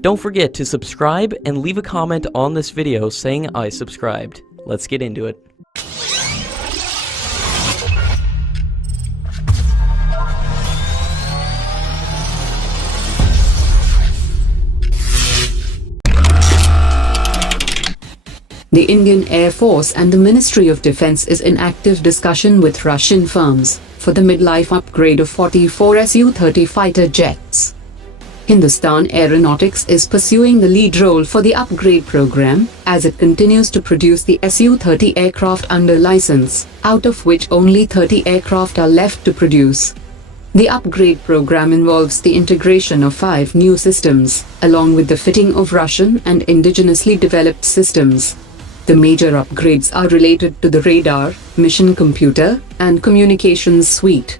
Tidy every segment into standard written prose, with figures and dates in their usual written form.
Don't forget to subscribe and leave a comment on this video saying I subscribed. Let's get into it. The Indian Air Force and the Ministry of Defense is in active discussion with Russian firms for the mid-life upgrade of 44 Su-30 fighter jets. Hindustan Aeronautics is pursuing the lead role for the upgrade program, as it continues to produce the Su-30 aircraft under license, out of which only 30 aircraft are left to produce. The upgrade program involves the integration of 5 new systems, along with the fitting of Russian and indigenously developed systems. The major upgrades are related to the radar, mission computer, and communications suite.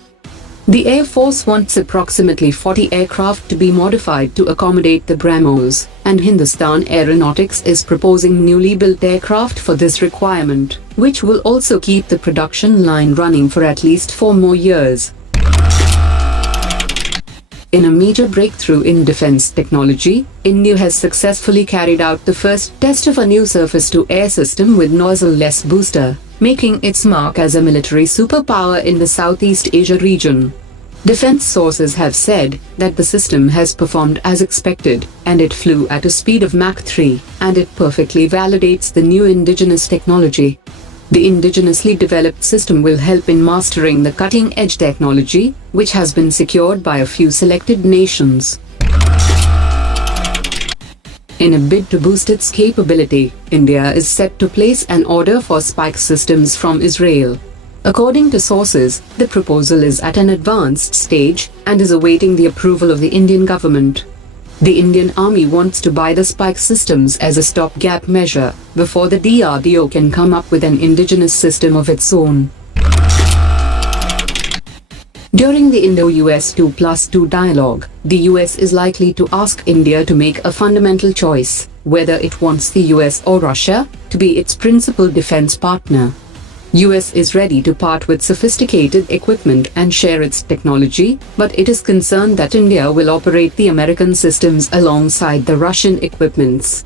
The Air Force wants approximately 40 aircraft to be modified to accommodate the BrahMos, and Hindustan Aeronautics is proposing newly built aircraft for this requirement, which will also keep the production line running for at least 4 more years. In a major breakthrough in defense technology, India has successfully carried out the first test of a new surface-to-air system with nozzle-less booster, making its mark as a military superpower in the Southeast Asia region. Defense sources have said that the system has performed as expected, and it flew at a speed of Mach 3, and it perfectly validates the new indigenous technology. The indigenously developed system will help in mastering the cutting-edge technology, which has been secured by a few selected nations. In a bid to boost its capability, India is set to place an order for spike systems from Israel. According to sources, the proposal is at an advanced stage and is awaiting the approval of the Indian government. The Indian Army wants to buy the spike systems as a stopgap measure before the DRDO can come up with an indigenous system of its own. During the Indo-US 2+2 dialogue, the US is likely to ask India to make a fundamental choice, whether it wants the US or Russia to be its principal defense partner. US is ready to part with sophisticated equipment and share its technology, but it is concerned that India will operate the American systems alongside the Russian equipments.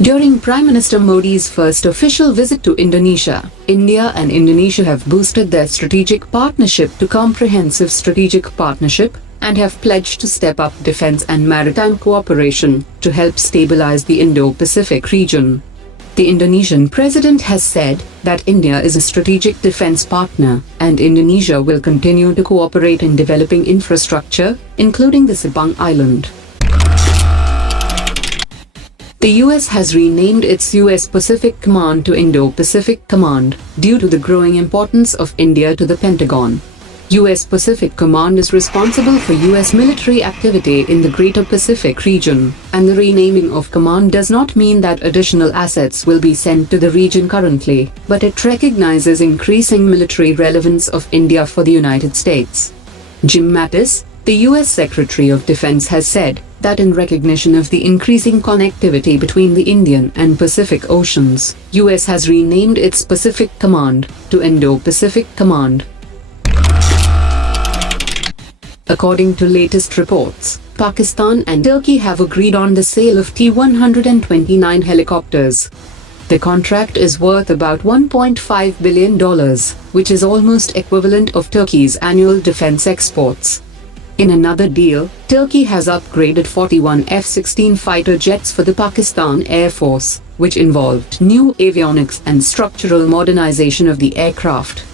During Prime Minister Modi's first official visit to Indonesia, India and Indonesia have boosted their strategic partnership to comprehensive strategic partnership and have pledged to step up defense and maritime cooperation to help stabilize the Indo-Pacific region. The Indonesian president has said that India is a strategic defense partner, and Indonesia will continue to cooperate in developing infrastructure, including the Sabang Island. The US has renamed its US Pacific Command to Indo-Pacific Command due to the growing importance of India to the Pentagon. US Pacific Command is responsible for US military activity in the Greater Pacific region, and the renaming of command does not mean that additional assets will be sent to the region currently, but it recognizes increasing military relevance of India for the United States. Jim Mattis, the US Secretary of Defense, has said that in recognition of the increasing connectivity between the Indian and Pacific Oceans, US has renamed its Pacific Command to Indo-Pacific Command. According to latest reports, Pakistan and Turkey have agreed on the sale of T-129 helicopters. The contract is worth about $1.5 billion, which is almost equivalent of Turkey's annual defense exports. In another deal, Turkey has upgraded 41 F-16 fighter jets for the Pakistan Air Force, which involved new avionics and structural modernization of the aircraft.